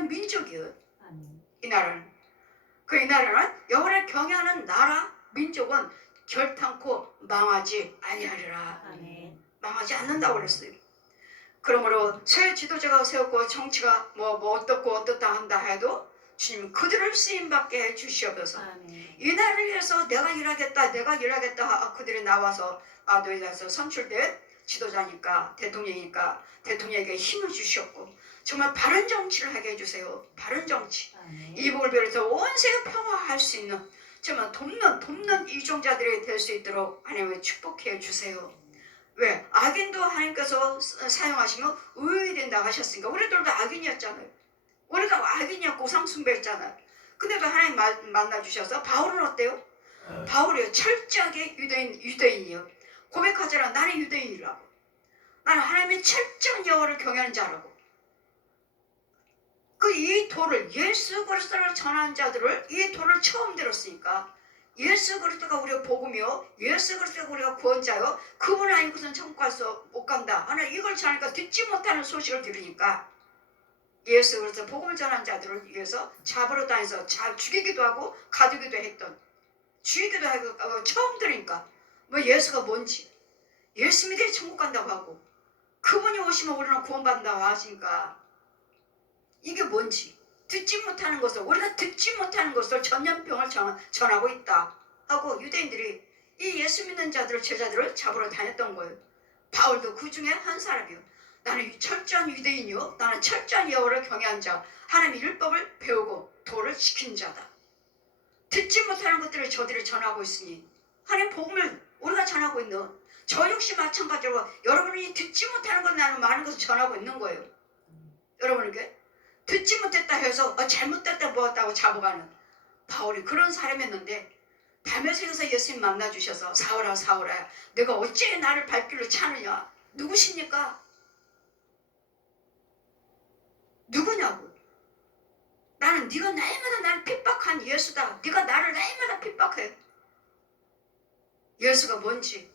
민족이에요. 이 나라는. 이 나라는 여호와를 경외하는 나라 민족은 결탄코 망하지 아니하리라. 망하지 않는다고 그랬어요. 그러므로 새 지도자가 세웠고 정치가 뭐 어떻고 어떻다 한다 해도 주님 그들을 쓰임받게 해주시옵소서. 이 나라를 위해서 내가 일하겠다 그들이 나와서 너희들에서 선출된 지도자니까 대통령이니까 대통령에게 힘을 주셨고 정말 바른 정치를 하게 해주세요. 바른 정치. 이복을 비롯해서 온 세계 평화할 수 있는 정말 돕는 이종자들이 될 수 있도록 하나님을 축복해 주세요. 왜? 악인도 하나님께서 사용하시면 의인이 된다 하셨으니까 우리들도 악인이었잖아요. 우리가 악인이었고 우상숭배했잖아요. 근데도 하나님 만나주셔서 바울은 어때요? 바울이요 철저하게 유대인이요. 고백하잖아. 나는 유대인이라고. 나는 하나님의 철저한 여호와를 경외하는 자라고. 이 도를 예수 그리스도를 전하는 자들을 이 도를 처음 들었으니까 예수 그리스도가 우리가 복음이요 예수 그리스도가 우리가 구원자요 그분 아니고선 천국 가서 못 간다 하나 이걸 전하니까 듣지 못하는 소식을 들으니까 예수 그리스도 복음을 전하는 자들을 위해서 잡으러 다니서 잘 죽이기도 하고 가두기도 했던 죽이기도 하고 처음 들으니까 뭐 예수가 뭔지 예수 믿어 천국 간다고 하고 그분이 오시면 우리는 구원받는다고 하시니까 이게 뭔지 듣지 못하는 것을 우리가 듣지 못하는 것을 전염병을 전하고 있다 하고 유대인들이 이 예수 믿는 자들을 제자들을 잡으러 다녔던 거예요. 바울도 그 중에 한 사람이요. 나는 철저한 유대인이요 나는 철저한 여호와를 경외한 자 하나님의 율법을 배우고 도를 지킨 자다. 듣지 못하는 것들을 저들이 전하고 있으니 하나님 복음을 우리가 전하고 있는 저 역시 마찬가지로 여러분이 듣지 못하는 것 나는 많은 것을 전하고 있는 거예요. 여러분에게 듣지 못했다 해서 잘못됐다 뭐었다고 잡아가는 바울이 그런 사람이었는데 밤에 새겨서 예수님 만나주셔서 사울아 사울아 내가 어찌 나를 발길로 차느냐 누구십니까? 누구냐고. 나는 네가 날마다 나를 핍박한 예수다. 네가 나를 날마다 핍박해. 예수가 뭔지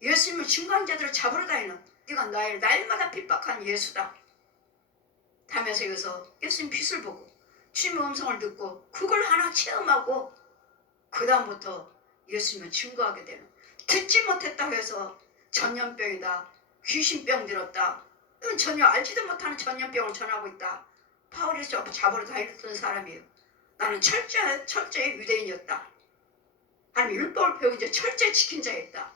예수님을 증거한 자들을 잡으러 다니는 네가 나를 날마다 핍박한 예수다. 담에 새겨서 예수님 빛을 보고 주님의 음성을 듣고 그걸 하나 체험하고 그 다음부터 예수님을 증거하게 되는 듣지 못했다고 해서 전염병이다 귀신병 들었다 이건 전혀 알지도 못하는 전염병을 전하고 있다. 바울이 잡으러 다녔던 사람이에요. 나는 철저히 유대인이었다. 하나님 율법을 배우고 이제 철저히 지킨 자였다.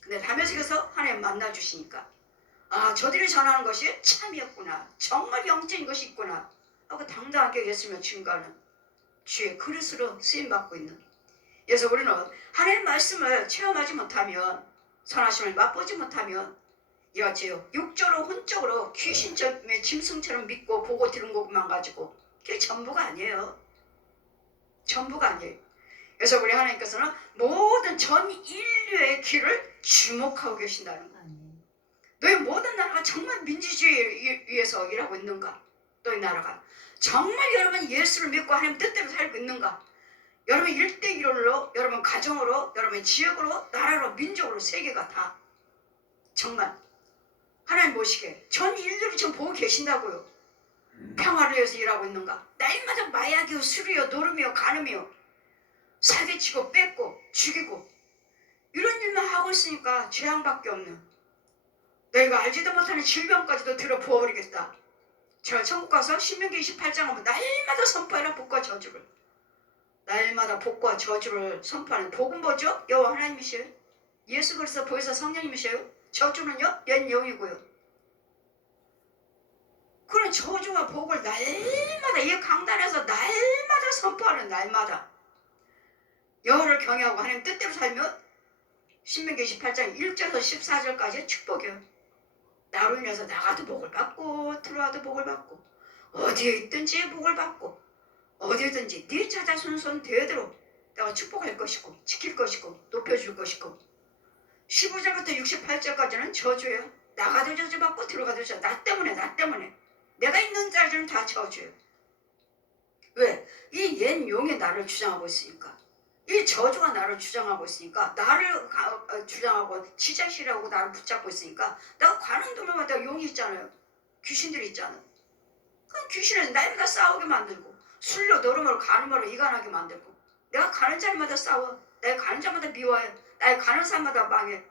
근데 담에 새겨서 하나님 만나주시니까 저들이 전하는 것이 참이었구나. 정말 영적인 것이 있구나 하고 당당하게 예수님을 증거하는 주의 그릇으로 쓰임받고 있는. 그래서 우리는 하나님의 말씀을 체험하지 못하면 선하심을 맛보지 못하면 이같이 육적으로 혼적으로 귀신처럼 짐승처럼 믿고 보고 들은 것만 가지고 그게 전부가 아니에요. 전부가 아니에요. 그래서 우리 하나님께서는 모든 전 인류의 길을 주목하고 계신다는 거예요. 너희 모든 나라가 정말 민주주의 위해서 일하고 있는가? 너희 나라가 정말 여러분 예수를 믿고 하나님 뜻대로 살고 있는가? 여러분 1대1로 여러분 가정으로 여러분 지역으로 나라로 민족으로 세계가 다 정말 하나님 보시기에 전 인류를 지금 보고 계신다고요. 평화를 위해서 일하고 있는가? 날마다 마약이요 술이요 노름이요 간음이요 사기치고 뺏고 죽이고 이런 일만 하고 있으니까 재앙밖에 없는 너희가 알지도 못하는 질병까지도 들어 부어버리겠다. 제가 천국 가서 신명기 28장 하면 날마다 선포해라 복과 저주를. 날마다 복과 저주를 선포하는 복은 뭐죠? 여호와 하나님이시에요. 예수 그리스도 보혜사 성령님이시에요. 저주는요? 옛 영이고요. 그런 저주와 복을 날마다 이 강단에서 날마다 선포하는 날마다 여호와를 경외하고 하나님 뜻대로 살면 신명기 28장 1절에서 14절까지 축복이에요. 나로 인해서 나가도 복을 받고 들어와도 복을 받고 어디에 있든지 복을 받고 어디든지 네 자자손 되도록 내가 축복할 것이고 지킬 것이고 높여줄 것이고 15절부터 68절까지는 저주예요. 나가도 저주받고 들어가도 저주. 나 때문에 내가 있는 자들은 다 저주예요. 왜? 이 옛 용이 나를 주장하고 있으니까 이 저주가 나를 주장하고 있으니까 나를 주장하고 지자실하고 나를 붙잡고 있으니까 내가 가는 도로마다 용이 있잖아요. 귀신들이 있잖아요. 귀신은 날마다 싸우게 만들고 술로 노름으로 간음으로 이간하게 만들고 내가 가는 자리마다 싸워. 내가 가는 자마다 미워해. 내가 가는 사람마다 망해.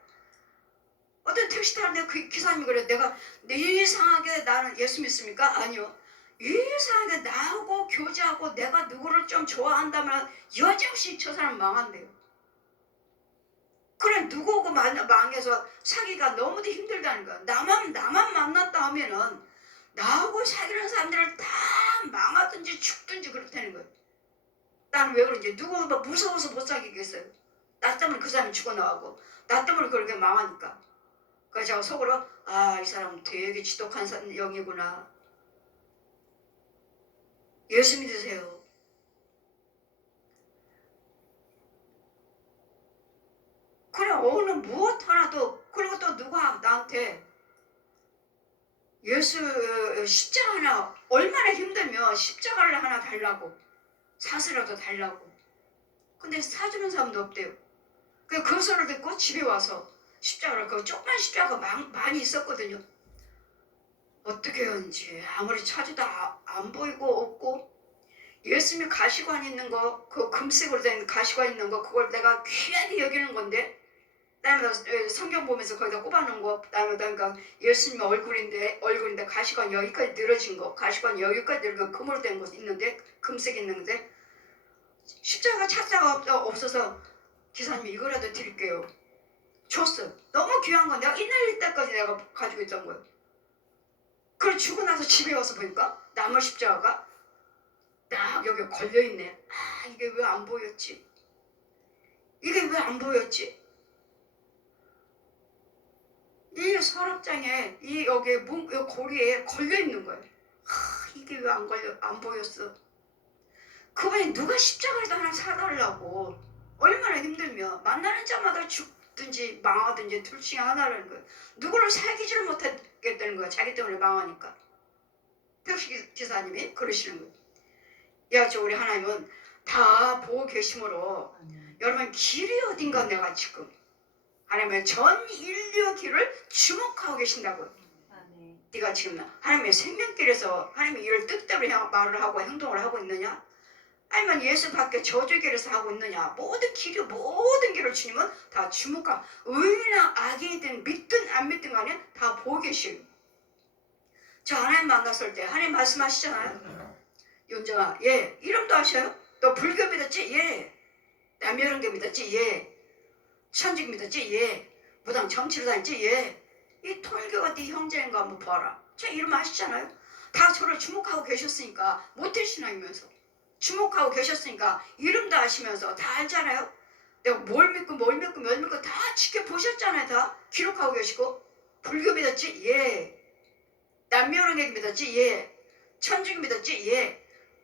어떤 택시 타는데 그 기사님이 그래. 내가 이상하게 나는 예수 믿습니까? 아니요. 이상하게 나하고 교제하고 내가 누구를 좀 좋아한다면 여지없이 저 사람 망한대요. 그래 누구하고 망해서 사귀기가 너무도 힘들다는 거야. 나만 만났다 하면은 나하고 사귀는 사람들을 다 망하든지 죽든지 그렇다는 거야. 나는 왜 그런지 누구 무서워서 못 사귀겠어요. 나 때문에 그 사람이 죽어나가고 나 때문에 그렇게 망하니까. 그래서 제가 속으로 이 사람 되게 지독한 영이구나. 예수 믿으세요. 그래 어느 무엇 하나도. 그리고 또 누가 나한테 예수 십자가 하나 얼마나 힘들면 십자가를 하나 달라고 사슬이라도 달라고. 근데 사주는 사람도 없대요. 그 소리를 듣고 집에 와서 십자가를 그 조그만 십자가가 많이 있었거든요. 어떻게 하는지 아무리 찾아도 안 보이고 없고 예수님이 가시관 있는 거 그 금색으로 된 가시관 있는 거 그걸 내가 귀하게 여기는 건데 그다음에 성경 보면서 거기다 꼽아놓은 거 그다음에 그러니까 예수님 얼굴인데 가시관 여기까지 늘어진 거 가시관 여기까지 늘어진 거 금으로 된 거 있는데 금색 있는데 십자가 찾다가 없어서 기사님이 이거라도 드릴게요. 줬어. 너무 귀한 건 내가 이날 때까지 내가 가지고 있던 거예요. 그걸 주고 나서 집에 와서 보니까 나무 십자가가 딱 여기 걸려있네. 이게 왜 안 보였지? 이게 왜 안 보였지? 이 서랍장에 여기 고리에 걸려있는 거예요. 이게 왜 안 보였어? 그분이 누가 십자가라도 하나 사달라고 얼마나 힘들면 만나는 자마다 죽든지 망하든지 둘 중에 하나라는 거예요. 누구를 사귀지를 못하겠다는 거예요. 자기 때문에 망하니까. 택시 기사님이 그러시는 거예요. 야, 우리 하나님은 다 보고 계심으로 여러분 길이 어딘가 내가 지금 하나님의 전 인류 길을 주목하고 계신다고요. 네가 지금 하나님의 생명길에서 하나님의 일을 뜻대로 말을 하고 행동을 하고 있느냐? 아니면 예수 밖에 저주길에서 하고 있느냐? 모든 길을 주님은 다 주목하고 의인이나 악인이든 믿든 안 믿든 간에 다 보고 계시고. 저 하나님 만났을 때 하나님 말씀하시잖아요. 윤정아, 예. 이름도 아셔요? 너 불교 믿었지? 예. 남여론교 믿었지? 예. 천직 믿었지? 예. 무당 정치로 다녔지? 예. 이 통일교가 네 형제인가 한번 봐라. 저 이름 아시잖아요? 다 저를 주목하고 계셨으니까 모태신앙이면서 주목하고 계셨으니까 이름도 아시면서 다 알잖아요? 내가 뭘 믿고 다 지켜보셨잖아요. 다 기록하고 계시고. 불교 믿었지? 예. 남여론교 믿었지? 예. 천직 믿었지? 예.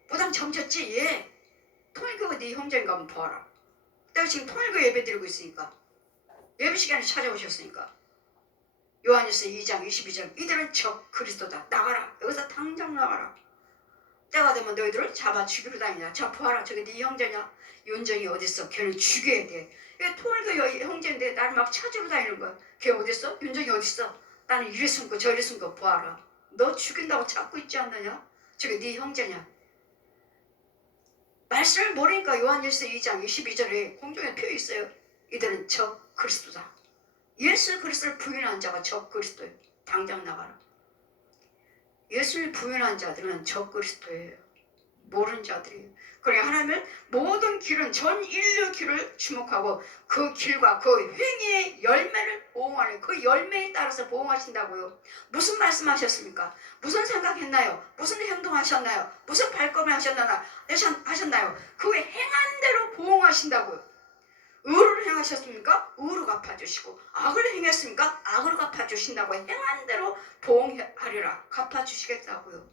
무당 정쳤지? 예. 통일교가 네 형제인가 한번 봐라. 내가 지금 통일교 예배 드리고 있으니까 예배 시간에 찾아오셨으니까 요한일서 2장 22절 이들은 적 그리스도다. 나가라. 여기서 당장 나가라. 때가 되면 너희들을 잡아 죽이러 다니냐. 저 보아라. 저게 네 형제냐. 윤정이 어딨어. 걔는 죽여야 돼. 이게 통일교 형제인데 나를 막 찾으러 다니는 거야. 걔 어딨어? 윤정이 어딨어? 나는 이리 숨고 저리 숨고 보아라. 너 죽인다고 찾고 있지 않느냐. 저게 네 형제냐. 말씀을 모르니까 요한일서 2장 22절에 공중에 표 있어요. 이들은 적 그리스도다. 예수 그리스도를 부인한 자가 적 그리스도예요. 당장 나가라. 예수를 부인한 자들은 적 그리스도예요. 모르는 자들이에요. 그러니까 하나님은 모든 길은 전 인류 길을 주목하고 그 길과 그 행위의 열매를 보응하는 그 열매에 따라서 보응하신다고요. 무슨 말씀하셨습니까? 무슨 생각했나요? 무슨 행동하셨나요? 무슨 발걸음을 하셨나요? 그 행한 대로 보응하신다고요. 의를 행하셨습니까? 의로 갚아주시고 악을 행했습니까? 악으로 갚아주신다고 행한 대로 보응하리라. 갚아주시겠다고요.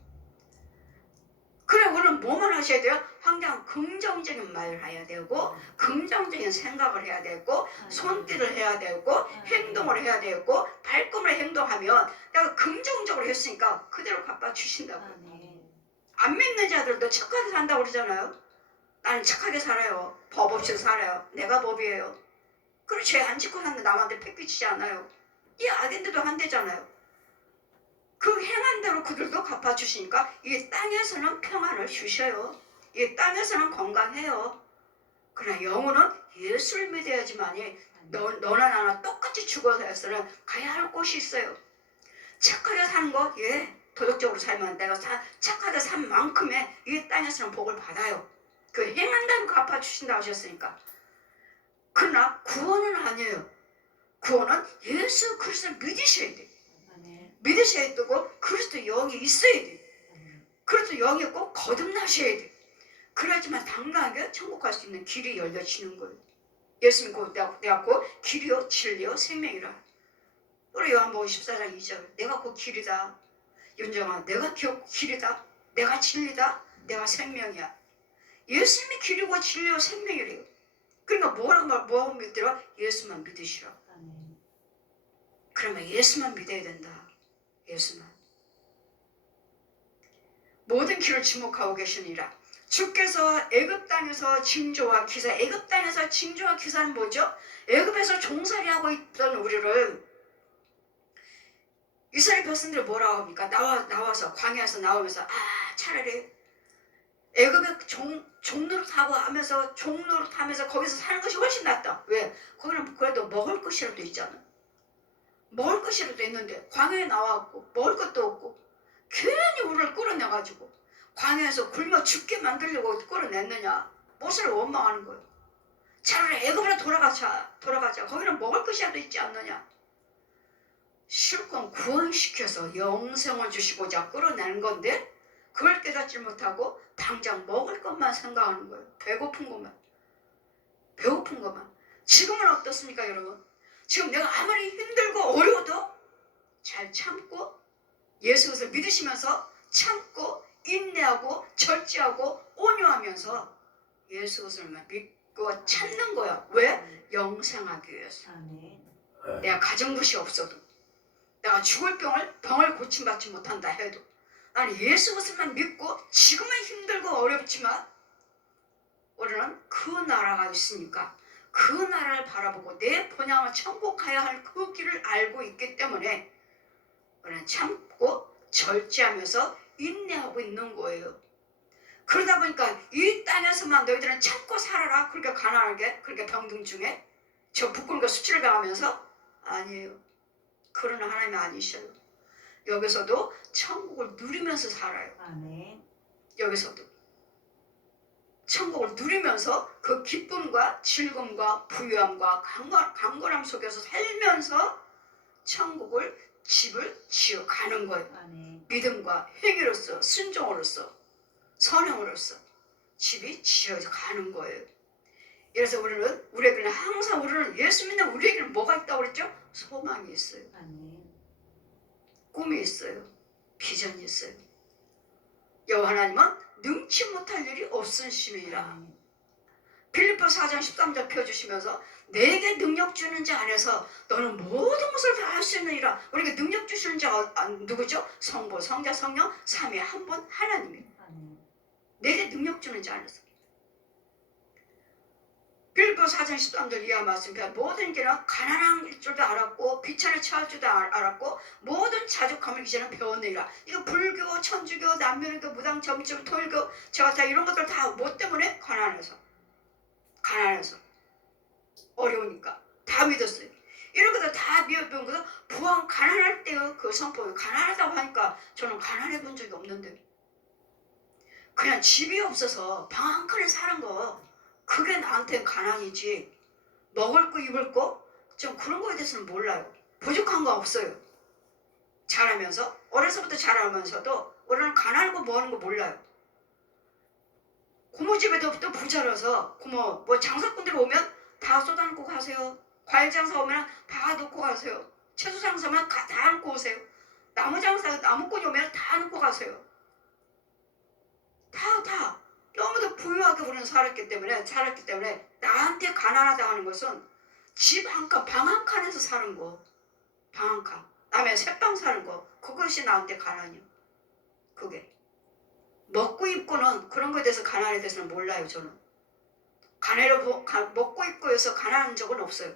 그래 우리는 뭐만 하셔야 돼요? 항상 긍정적인 말을 해야 되고 긍정적인 생각을 해야 되고 손길을 해야 되고 행동을 해야 되고 발걸음을 행동하면 내가 긍정적으로 했으니까 그대로 갚아주신다고요. 안 믿는 자들도 착하게 산다고 그러잖아요. 나는 착하게 살아요. 법 없이 살아요. 내가 법이에요. 그리고 죄 안 짓고 사는데 남한테 패기치지 않아요. 이 악인들도 한대잖아요. 그 행한 대로 그들도 갚아주시니까 이 땅에서는 평안을 주셔요. 이 땅에서는 건강해요. 그러나 영혼은 예수를 믿어야지만이 너나 나나 똑같이 죽어서는 가야 할 곳이 있어요. 착하게 사는 거, 예, 도덕적으로 살면 내가 착하게 산 만큼의 이 땅에서는 복을 받아요. 그 행한다면 갚아주신다 하셨으니까. 그러나 구원은 아니에요. 구원은 예수 그리스도를 믿으셔야 돼요. 믿으셔야 되고 그리스도 영이 있어야 돼요. 그리스도 영이 꼭 거듭나셔야 돼요. 그래야지만 당당하게 천국 갈 수 있는 길이 열려지는 거예요. 예수 믿고 내가 곧 길이요 진리요 생명이라. 우리 요한복음 14장 2절 내가 곧 길이다. 윤정아 내가 길이다. 내가 진리다. 내가 생명이야. 예수님이 길이고 진리요 생명이래요. 그러니까 뭐라고 믿더라? 예수만 믿으시라. 그러면 예수만 믿어야 된다. 예수만. 모든 길을 지목하고 계시니라. 주께서 애굽 땅에서 징조와 기사. 애굽 땅에서 징조와 기사는 뭐죠? 애굽에서 종살이하고 있던 우리를 이스라엘 백성들이 뭐라고 합니까? 나와서 광야에서 나오면서 차라리 애굽에 종노릇하고 하면서 종노릇하면서 거기서 사는 것이 훨씬 낫다. 왜? 거기는 그래도 먹을 것이라도 있잖아. 먹을 것이라도 있는데 광야에 나와갖고 먹을 것도 없고 괜히 우리를 끌어내가지고 광야에서 굶어 죽게 만들려고 끌어냈느냐. 무엇을 원망하는 거예요. 차라리 애굽으로 돌아가자. 거기는 먹을 것이라도 있지 않느냐. 실컷 구원시켜서 영생을 주시고자 끌어내는 건데 그걸 깨닫지 못하고 당장 먹을 것만 생각하는 거예요. 배고픈 것만. 지금은 어떻습니까 여러분? 지금 내가 아무리 힘들고 어려워도 잘 참고 예수 그리스도를 믿으시면서 참고 인내하고 절제하고 온유하면서 예수 그리스도를 믿고 참는 거야. 왜? 영생하기 위해서. 내가 가진 것이 없어도 내가 죽을 병을 고침받지 못한다 해도 나는 예수 그리스도만 믿고 지금은 힘들고 어렵지만 우리는 그 나라가 있으니까 그 나라를 바라보고 내 본향을 천국가야 할 그 길을 알고 있기 때문에 우리는 참고 절제하면서 인내하고 있는 거예요. 그러다 보니까 이 땅에서만 너희들은 참고 살아라. 그렇게 가난하게 그렇게 병든 중에 저 부끄러운 수치를 당하면서 아니에요. 그런 하나님이 아니셔요. 여기서도 천국을 누리면서 살아요. 아멘. 여기서도 천국을 누리면서 그 기쁨과 즐거움과 부유함과 강건함 속에서 살면서 천국을 집을 지어가는 거예요. 아멘. 믿음과 행위로서 순종으로서 선행으로서 집이 지어가는 거예요. 그래서 우리에게는 항상 예수 믿는 우리에게는 뭐가 있다고 그랬죠? 소망이 있어요. 아멘. 꿈이 있어요. 비전이 있어요. 여호와 하나님은 능치 못할 일이 없으심이라. 빌립보 4장 13절 펴주시면서 내게 능력 주는 자 안에서 너는 모든 것을 다 할 수 있느니라. 우리에게 능력 주시는 자 누구죠? 성부, 성자, 성령, 삼위 한 분 하나님이에요. 내게 능력 주는 자 안에서. 빌립보 4장 13절 이하 말씀 모든 길은 가난한 줄도 알았고 비천에 처할 줄도 알았고 모든 자족함을 이제는 배웠느니라. 이거 불교, 천주교, 남묘교, 무당, 점점, 토일교 제가 다 이런 것들 다 뭐 때문에? 가난해서 어려우니까 다 믿었어요. 이런 것들 다 배운 거서 부왕 가난할 때요. 그 성법이 가난하다고 하니까 저는 가난해 본 적이 없는데 그냥 집이 없어서 방 한 칸에 사는 거 그게 나한테는 가난이지. 먹을 거 입을 거 좀 그런 거에 대해서는 몰라요. 부족한 거 없어요. 자라면서 어려서부터 자라면서도 우리는 가난하고 뭐 하는 거 몰라요. 고모 집에도 또 부자라서 고모 장사꾼들 오면 다 쏟아놓고 가세요. 과일 장사 오면 다 놓고 가세요. 채소 장사 오면 다 놓고 오세요. 나무꾼이 오면 다 놓고 가세요. 다 너무도 부유하게 우리는 살았기 때문에 나한테 가난하다 하는 것은 집 한 칸, 방 한 칸에서 사는 거. 방 한 칸. 남의 새방 사는 거. 그것이 나한테 가난이요. 그게. 먹고 입고는 그런 거에 대해서 가난에 대해서는 몰라요. 저는. 먹고 입고 해서 가난한 적은 없어요.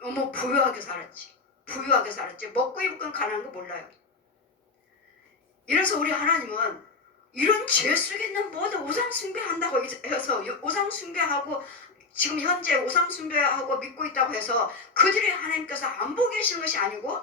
너무 부유하게 살았지. 먹고 입고는 가난한 거 몰라요. 이래서 우리 하나님은 이런 죄 속에 있는 모든 우상 숭배한다고 해서 우상 숭배하고 지금 현재 우상 숭배하고 믿고 있다고 해서 그들이 하나님께서 안 보고 계시는 것이 아니고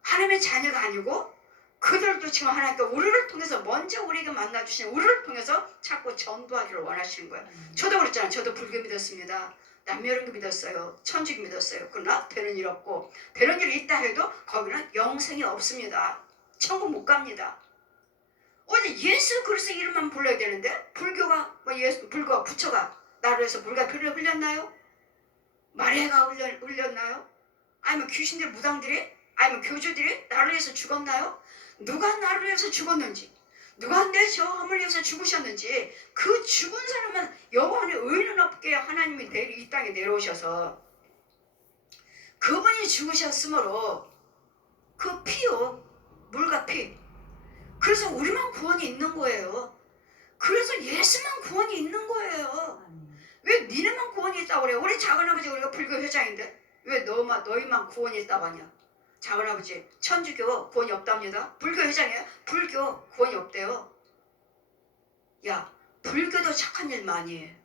하나님의 자녀가 아니고 그들도 지금 하나님께서 우리를 통해서 먼저 우리에게 만나주신 우리를 통해서 자꾸 전도하기를 원하시는 거예요. 저도 그랬잖아요. 저도 불교 믿었습니다. 남멸은교 믿었어요. 천주교 믿었어요. 그러나 되는 일 없고 되는 일이 있다 해도 거기는 영생이 없습니다. 천국 못 갑니다. 어제 예수 그리스도 이름만 불러야 되는데 불교가 불교가 부처가 나를 위해서 물과 피를 흘렸나요? 마리아가 흘렸나요? 아니면 귀신들 무당들이 아니면 교주들이 나를 위해서 죽었나요? 누가 나를 위해서 죽었는지 누가 내 죄함을 위해서 죽으셨는지 그 죽은 사람은 영원히 의인 없게 하나님이 이 땅에 내려오셔서 그분이 죽으셨으므로 그 피요 물과 피 그래서 우리만 구원이 있는 거예요. 그래서 예수만 구원이 있는 거예요. 왜 니네만 구원이 있다고 그래요? 우리 작은아버지 우리가 불교 회장인데 왜 너희만 구원이 있다고 하냐? 작은아버지 천주교 구원이 없답니다. 불교 회장이에요. 불교 구원이 없대요. 야 불교도 착한 일 많이 해.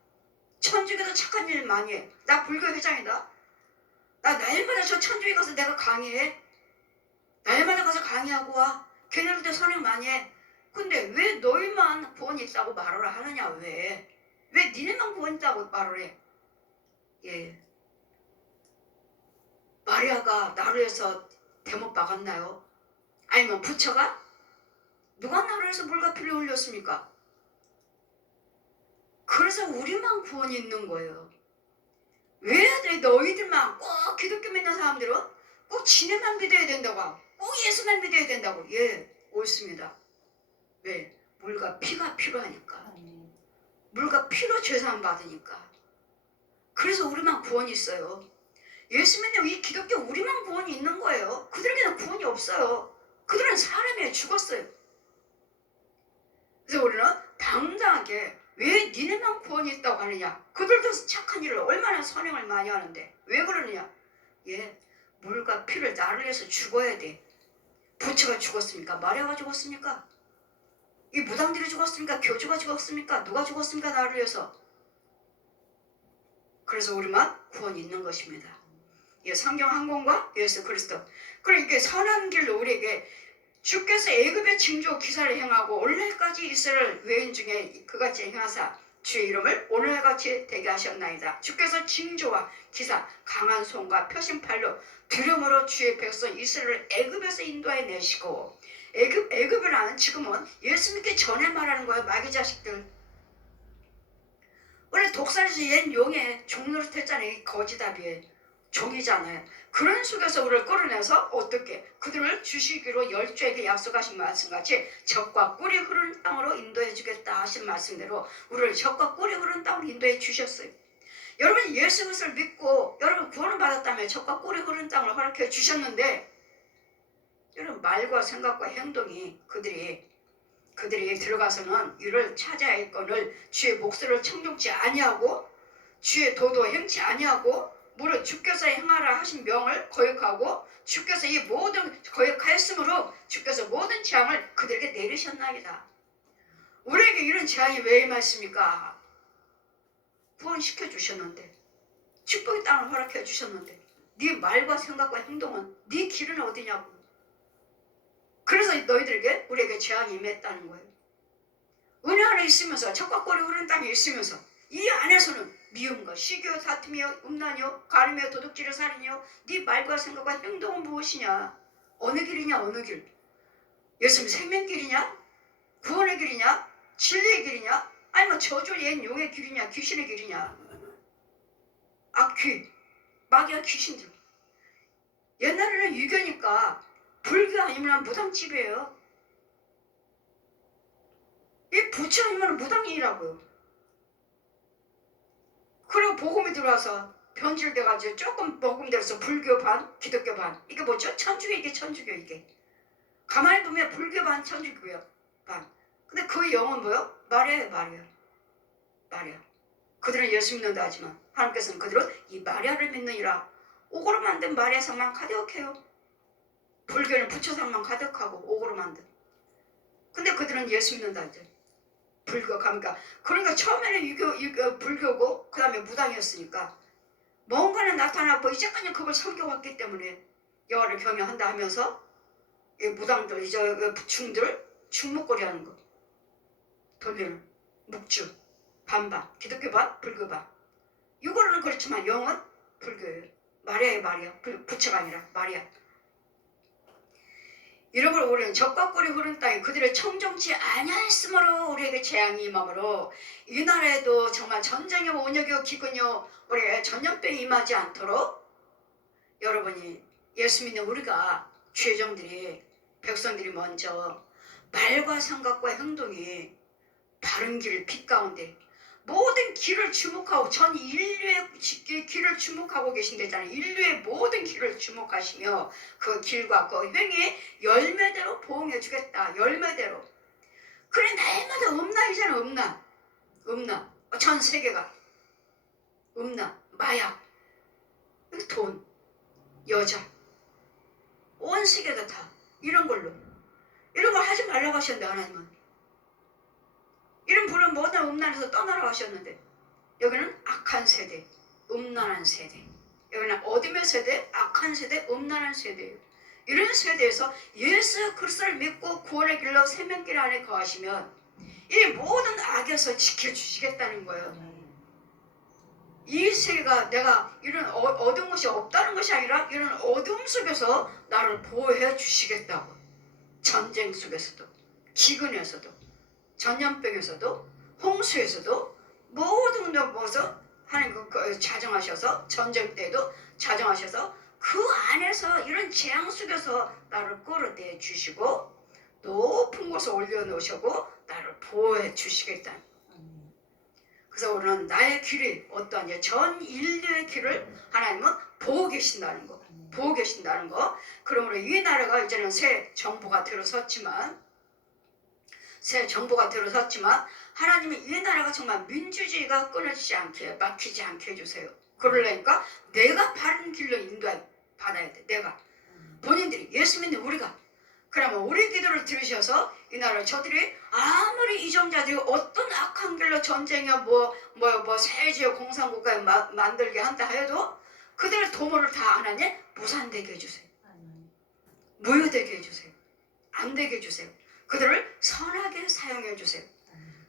천주교도 착한 일 많이 해. 나 불교 회장이다. 나 날마다 저 천주교 가서 내가 강의해. 날마다 가서 강의하고 와. 걔네들도 선행 많이 해. 근데 왜 너희만 구원이 있다고 말을 하느냐? 왜 니네만 구원 있다고 말을 해? 예. 마리아가 나를 위해서 대못 박았나요? 아니면 부처가? 누가 나를 위해서 물과 피를 흘렸습니까? 그래서 우리만 구원이 있는 거예요. 왜 너희들만 꼭 기독교 믿는 사람들은 꼭 지네만 믿어야 된다고 꼭 예수만 믿어야 된다고. 예, 옳습니다. 왜? 물과 피가 필요하니까. 물과 피로 죄사함 받으니까. 그래서 우리만 구원이 있어요. 예수 믿는 이 기독교 우리만 구원이 있는 거예요. 그들에게는 구원이 없어요. 그들은 사람이에요. 죽었어요. 그래서 우리는 당당하게 왜 니네만 구원이 있다고 하느냐? 그들도 착한 일을 얼마나 선행을 많이 하는데 왜 그러느냐? 예, 물과 피를 나를 위해서 죽어야 돼. 부처가 죽었습니까? 마리아가 죽었습니까? 이 무당들이 죽었습니까? 교주가 죽었습니까? 누가 죽었습니까? 나를 위해서. 그래서 우리만 구원이 있는 것입니다. 예, 성경 항공과 예수 그리스도. 그러니까 선한 길로 우리에게 주께서 애굽의 징조 기사를 행하고 오늘날까지 이스라엘 외인 중에 그같이 행하사 주의 이름을 오늘같이 되게 하셨나이다. 주께서 징조와 기사 강한 손과 표심팔로 두려움으로 주의 백성 이스라엘을 애굽에서 인도해 내시고 애굽이라는 지금은 예수 믿기 전에 말하는 거예요. 마귀 자식들. 원래 독살에서 옛 용의 종노릇 했잖아요. 거지답이에 종이잖아요. 그런 속에서 우리를 끌어내서 어떻게 그들을 주시기로 열조에게 약속하신 말씀같이 적과 꿀이 흐르는 땅으로 인도해 주겠다 하신 말씀대로 우리를 적과 꿀이 흐르는 땅으로 인도해 주셨어요. 여러분 예수 그리스도를 믿고 여러분 구원을 받았다면 적과 꿀이 흐르는 땅을 허락해 주셨는데 여러분 말과 생각과 행동이 그들이 들어가서는 이를 찾아야 할 건을 주의 목소리를 청종치 아니하고 주의 도도 행치 아니하고 무릇 주께서 행하라 하신 명을 거역하고 주께서 이 모든 거역하였으므로 주께서 모든 재앙을 그들에게 내리셨나이다. 우리에게 이런 재앙이 왜 임했습니까? 구원시켜 주셨는데 축복의 땅을 허락해 주셨는데 네 말과 생각과 행동은 네 길은 어디냐고. 그래서 너희들에게 우리에게 재앙이 임했다는 거예요. 은혜 안에 있으면서 적과 꿀이 흐르는 땅에 있으면서 이 안에서는 미움과 시기와 다툼이요 음란이요 가늠이요 도둑질을 살인이요 네 말과 생각과 행동은 무엇이냐? 어느 길이냐? 어느 길? 예수님 생명길이냐? 구원의 길이냐? 진리의 길이냐? 아니면 저주 옛 용의 길이냐? 귀신의 길이냐? 악귀 마귀와 귀신들. 옛날에는 유교니까 불교 아니면 무당집이에요. 이 부처 아니면 무당이라고요. 그리고 복음이 들어와서 변질돼가지고 조금 복음 들어서 불교 반, 기독교 반. 이게 뭐죠? 천주교 이게 천주교 이게. 가만히 보면 불교 반, 천주교 반. 근데 그 영은 뭐요? 마리아. 그들은 예수 믿는다 하지만 하나님께서는 그들은 이 마리아를 믿느니라. 옥으로 만든 마리아상만 가득해요. 불교는 부처상만 가득하고 옥으로 만든. 근데 그들은 예수 믿는다 이제. 불교 가니까. 그러니까 처음에는 유교 불교고 그 다음에 무당이었으니까 뭔가는 나타나고 이제까지 그걸 섬겨왔기 때문에 여호와를 경외한다 하면서 이 무당들 이제 중들 중목걸이 하는 거 돌리는 묵주 반반 기독교 반 불교 반 이거는 그렇지만 영은 불교예요. 마리아의 마리아 부처가 아니라 마리아. 이런 걸 우리는 적과 꿀이 흐른 땅에 그들의 청정치 아니하였으므로 우리에게 재앙이 임함으로 이 나라에도 정말 전쟁이요 원역이요 기근이요 우리의 전염병이 임하지 않도록 여러분이 예수 믿는 우리가 죄정들이 백성들이 먼저 말과 생각과 행동이 바른 길 빛 가운데 모든 길을 주목하고 전 인류의 길을 주목하고 계신다잖아요. 인류의 모든 길을 주목하시며 그 길과 그 행위의 열매대로 보응해 주겠다. 열매대로. 그래 날마다 음란이잖아. 음란. 전 세계가 음란, 마약, 돈, 여자 온 세계가 다 이런 걸로 이런 걸 하지 말라고 하셨는데 하나님은 이런 분은 모든 음란에서 떠나라고 하셨는데 여기는 악한 세대, 음란한 세대. 여기는 어둠의 세대, 악한 세대, 음란한 세대예요. 이런 세대에서 예수 그리스도를 믿고 구원의 길로 생명길 안에 거하시면 이 모든 악에서 지켜주시겠다는 거예요. 이 세계가 내가 이런 어두운 것이 없다는 것이 아니라 이런 어둠 속에서 나를 보호해 주시겠다고. 전쟁 속에서도, 기근에서도, 전염병에서도, 홍수에서도 모든 것을 하나님 자정하셔서 전쟁 때도 자정하셔서 그 안에서 이런 재앙 속에서 나를 끌어내 주시고 높은 곳에 올려놓으시고 나를 보호해 주시겠다. 그래서 우리는 나의 길이 어떠하냐 전 인류의 길을 하나님은 보고 계신다는 거. 보고 계신다는 거. 그러므로 이 나라가 이제는 새 정부가 들어섰지만 하나님은 이 나라가 정말 민주주의가 끊어지지 않게 막히지 않게 해주세요. 그러려니까 내가 바른 길로 인도받아야 돼. 내가 본인들이 예수 믿는 우리가 그러면 우리 기도를 들으셔서 이 나라 저들이 아무리 이정자들이 어떤 악한 길로 전쟁이야 세지어 공산국가에 만들게 한다 해도 그들의 도모를 다 하나님 무산되게 해주세요. 무효되게 해주세요. 안 되게 해주세요. 그들을 선하게 사용해 주세요.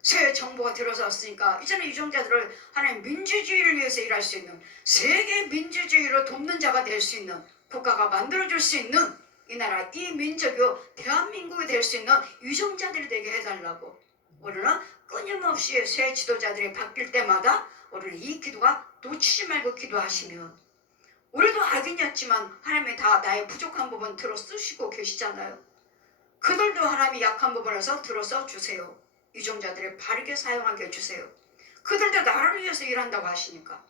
새 정부가 들어섰으니까 이제는 유정자들을 하나님 민주주의를 위해서 일할 수 있는 세계 민주주의로 돕는 자가 될 수 있는 국가가 만들어줄 수 있는 이 나라 이 민족이 대한민국이 될 수 있는 유정자들이 되게 해달라고 우리는 끊임없이 새 지도자들이 바뀔 때마다 우리는 이 기도가 놓치지 말고 기도하시며 우리도 악인이었지만 하나님이 다 나의 부족한 부분 들어 쓰시고 계시잖아요. 그들도 하나님이 약한 부분에서 들어서 주세요. 유정자들을 바르게 사용하게 해주세요. 그들도 나를 위해서 일한다고 하시니까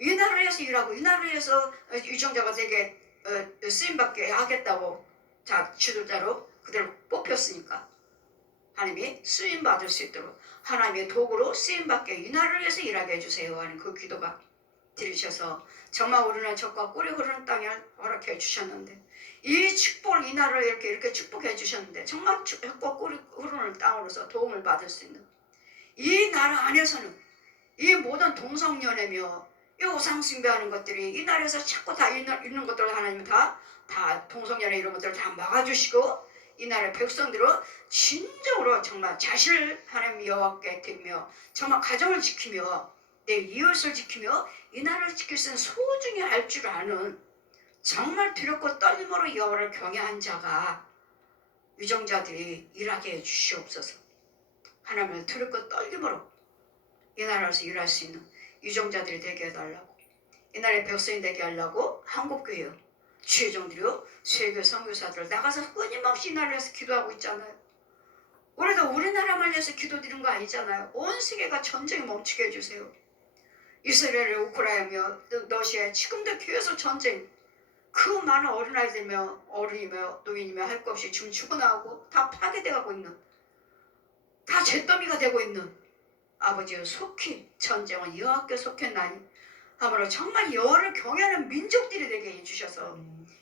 이 나라를 위해서 일하고 이 나라를 위해서 유정자가 되게 쓰임받게 하겠다고 자 지도자로 그들을 뽑혔으니까 하나님이 쓰임받을 수 있도록 하나님의 도구로 쓰임받게 이 나라를 위해서 일하게 해주세요 하는 그 기도가 들으셔서 정말 우리는 적과 꿀이 흐르는 땅을 허락해 주셨는데 이 축복을 이 나라를 이렇게 축복해 주셨는데 정말 적과 꿀이 흐르는 땅으로서 도움을 받을 수 있는 이 나라 안에서는 이 모든 동성연애며 이 우상숭배하는 것들이 이 나라에서 자꾸 다 있는 것들을 하나님은 다 동성연애 이런 것들을 다 막아주시고 이 나라의 백성들은 진정으로 정말 자신을 하나님 여호와께 드리며 정말 가정을 지키며 내 이웃을 지키며 이 나라를 지킬 수 있는 소중히 할 줄 아는 정말 두렵고 떨림으로 여호와를 경외한 자가 유정자들이 일하게 해주시옵소서. 하나님을 두렵고 떨림으로 이 나라에서 일할 수 있는 유정자들이 되게 해달라고 이 나라의 백성이 되게 하려고 한국교회요 주의종들이요 세계 선교사들 나가서 끊임없이 이 나라에서 기도하고 있잖아요. 우리도 우리나라만 위해서 기도드리는 거 아니잖아요. 온 세계가 전쟁이 멈추게 해주세요. 이스라엘, 우크라이나며 러시아 지금도 계속 전쟁 그 많은 어린아이들이며 어른이며 노인이며 할 것 없이 지금 죽어나오고 다 파괴돼가고 있는 다 잿더미가 되고 있는 아버지의 속히 전쟁은 여호와께 속했나니 아무로 정말 여호와를 경외하는 민족들이 되게 해주셔서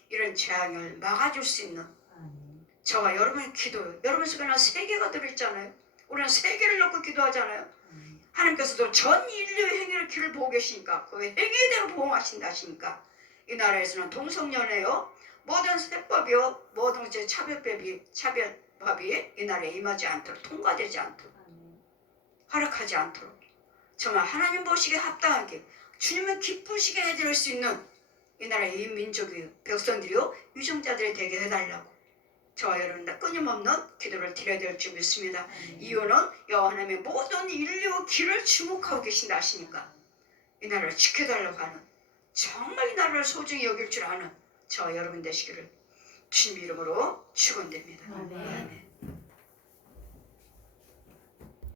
이런 재앙을 막아줄 수 있는 저와 여러분의 기도요. 여러분 속에는 세계가 들어있잖아요. 우리는 세계를 놓고 기도하잖아요. 하나님께서도 전 인류의 행위를 길을 보고 계시니까 그 행위대로 보호하신다 하시니까 이 나라에서는 동성연애요, 모든 세법이요, 모든 차별법이 이 나라에 임하지 않도록, 통과되지 않도록, 허락하지 않도록 정말 하나님 보시기에 합당하게 주님을 기쁘시게 해드릴 수 있는 이 나라의 이 민족의 백성들이요, 유정자들이 되게 해달라고 저와 여러분 다 끊임없는 기도를 드려야 될 줄 믿습니다. 이유는 여호와 하나님의 모든 인류 길을 주목하고 계신다 하시니까 이 나라를 지켜달라고 하는, 정말 이 나라를 소중히 여길 줄 아는 저와 여러분 되시기를 주님 이름으로 축원드립니다. 아멘.